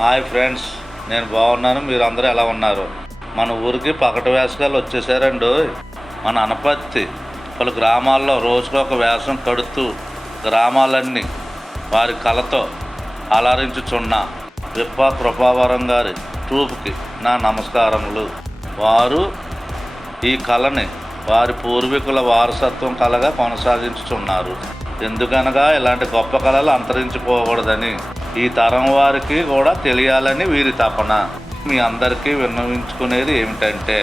Hi friends, నేను బాగున్నాను. మీరు అందరూ ఎలా ఉన్నారు? మన ఊరికి పగటి వేసగాలు వచ్చేసారండి. మన అనపత్తి పలు గ్రామాల్లో రోజుకొక వేషం కడుతూ గ్రామాలన్నీ వారి కళతో అలరించుచున్న విప్ప కృపావరం గారి ట్రూప్కి నా నమస్కారములు. వారు ఈ కళని వారి పూర్వీకుల వారసత్వం కళగా కొనసాగించుచున్నారు. ఎందుకనగా ఇలాంటి గొప్ప కళలు అంతరించిపోకూడదని, ఈ తరం వారికి కూడా తెలియాలని వీరి తపన. మీ అందరికీ విన్నవించుకునేది ఏమిటంటే,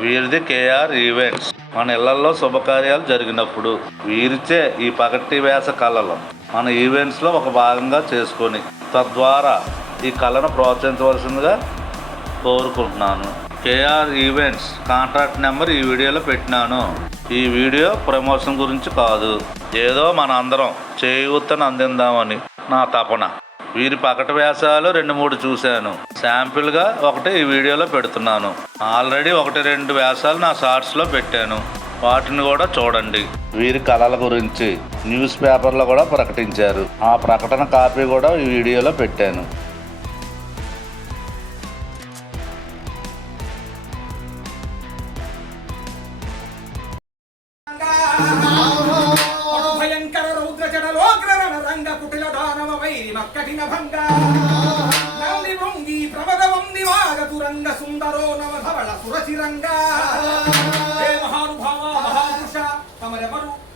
వీరిది కేఆర్ ఈవెంట్స్. మన ఇళ్లలో శుభకార్యాలు జరిగినప్పుడు వీరిచే ఈ పగటి వేస కళలు మన ఈవెంట్స్లో ఒక భాగంగా చేసుకొని తద్వారా ఈ కళను ప్రోత్సహించవలసిందిగా కోరుకుంటున్నాను. కేఆర్ ఈవెంట్స్ కాంటాక్ట్ నెంబర్ ఈ వీడియోలో పెట్టినాను. ఈ వీడియో ప్రమోషన్ గురించి కాదు, ఏదో మన అందరం చేయూతను అందిద్దామని నా తపన. వీరి పగటి వేషాలు 2-3 చూశాను. శాంపిల్గా ఒకటి ఈ వీడియోలో పెడుతున్నాను. ఆల్రెడీ 1-2 వేషాలు నా షార్ట్స్లో పెట్టాను, వాటిని కూడా చూడండి. వీరి కళల గురించి న్యూస్ పేపర్లో కూడా ప్రకటించారు. ఆ ప్రకటన కాపీ కూడా ఈ వీడియోలో పెట్టాను. భయంకర రౌద్ర జడలో గ్రహణ రంగ కుటిల దానవ వైరి మక్కటిన భంగ నల్లి వంగి ప్రమదవం నివాగతు రంగ సుందరో నవధవళ సురచిరంగ. హే మహానుభావ మహాపురుష,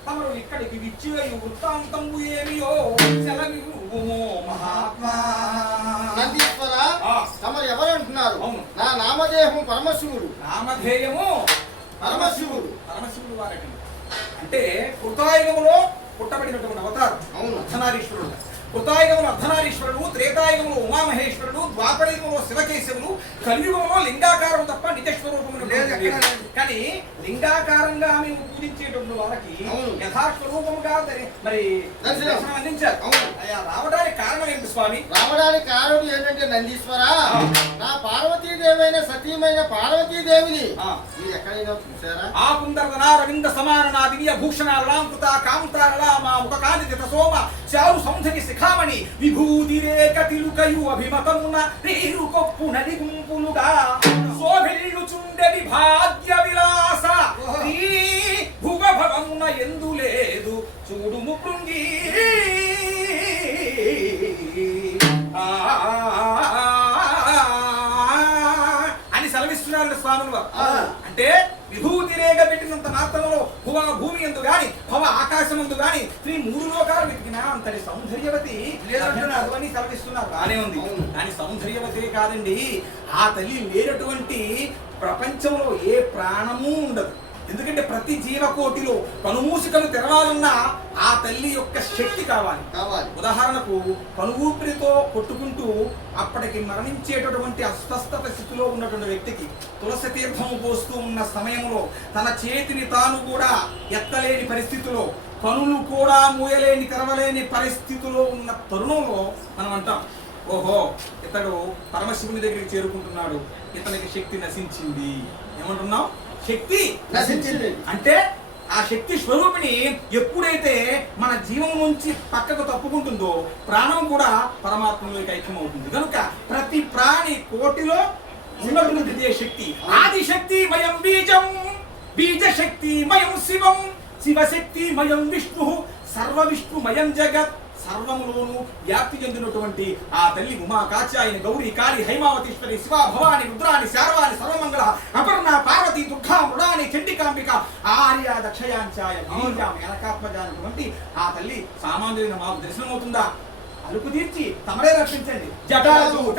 తమరు ఇక్కడికి విచ్చివేయు వృత్తాంతంబు ఏమియో సెలవివ్వుమో మహాత్మా. నందీశ్వర, తమరు ఎవరు అంటున్నారు? నా నామధేయము పరమశివుడు. నామధేయము పరమశివుడు. పరమశివుడు వారటండి. అంటే కృతాయుగములో పుట్టబడినటువంటి అవతారం. అవును, అర్ధనారీశ్వరుడు. కృతాయుగములు అర్ధనారీశ్వరుడు, త్రేతాయుగములు ఉమామహేశ్వరుడు, ద్వాపరయుగంలో శివకేశవులు, కలియుగంలో లింగాకారం తప్ప నిజస్వరూపములు లేదు. కానీ లింగాకారంగా మేము పూజించేటువంటి వారికి యథాస్వరూపముగా మరి దర్శనం అందించారు. అయ్యా, రావడానికి కారణం ఏంటి స్వామి? రావడానికి కారణం ఏంటంటే నందీశ్వర, నా పార్వతీదేవైన సతీమైన పార్వతీదేవిని మీరు ఎక్కడైనా చూసారా? ఆ కుందరదన రవింద సమాన నా దివ్య భూషణాలంకృత కాంతారలా మా ముఖకాంతి సోమ చారు సౌందర్య శిఖామణి విభూతి రేఖ తిలుకయు అభిమతమున రేరు కొప్పు నది గుంపులుగా శోభిల్లుచుండెడి భాగ్య విలాస భువభవమున ఎందు లేదు చూడుము కృంగి అని సెలవిస్తున్నారు స్వాములు వారు. అంటే విభూతి రేగ పెట్టినంత మాత్రంలో భూమి ఎందు గాని భవ ఆకాశం ఎందు గాని శ్రీ 3 లోకాలు వెతికినా అంతటి సౌందర్యవతి లేదంటున్నారు అని సెలవిస్తున్నారు. బానే ఉంది, కానీ సౌందర్యవతే కాదండి, ఆ తల్లి లేనటువంటి ప్రపంచంలో ఏ ప్రాణము ఉండదు. ఎందుకంటే ప్రతి జీవకోటిలో కనుమూసికను తెరవాలన్నా ఆ తల్లి యొక్క శక్తి కావాలి. ఉదాహరణకు కనుఊపిరితో కొట్టుకుంటూ అప్పటికి మరణించేటటువంటి అస్వస్థత స్థితిలో ఉన్నటువంటి వ్యక్తికి తులసి తీర్థము పోస్తూ ఉన్న సమయంలో తన చేతిని తాను కూడా ఎత్తలేని పరిస్థితిలో, కనులు కూడా మూయలేని తెరవలేని పరిస్థితిలో ఉన్న తరుణంలో మనం అంటాం, ఓహో ఇతడు పరమశివుని దగ్గరికి చేరుకుంటున్నాడు, ఇతనికి శక్తి నశించింది. ఏమంటున్నాం? శక్తి నశించింది. అంటే ఆ శక్తి స్వరూపిణి ఎప్పుడైతే మన జీవం నుంచి పక్కకు తప్పుకుంటుందో ప్రాణం కూడా పరమాత్మలోకి ఐక్యమవుతుంది. కనుక ప్రతి ప్రాణి కోటిలో ఉన్నటువంటి శక్తి ఆదిశక్తి మయం బీజం, బీజశక్తి మయం శివం, శివశక్తి మయం విష్ణు, సర్వ విష్ణుమయం జగత్. సర్వములోను వ్యాప్తి చెందినటువంటి ఆ తల్లి ఉమా కాచాయని గౌరీ కాళి హైమావతీశ్వరి శివ భవాని రుద్రాని శారవాని సర్వమంగళ అపర్ణ పార్వతి దుర్గా మృడాని చండికాంబిక ఆర్య దక్షయాంచాయ ఎనకాత్మజానటువంటి ఆ తల్లి సామాన్యులైన మాకు దర్శనమవుతుందా? అలుపు తీర్చి తమరే రక్షించండి. జటాజూట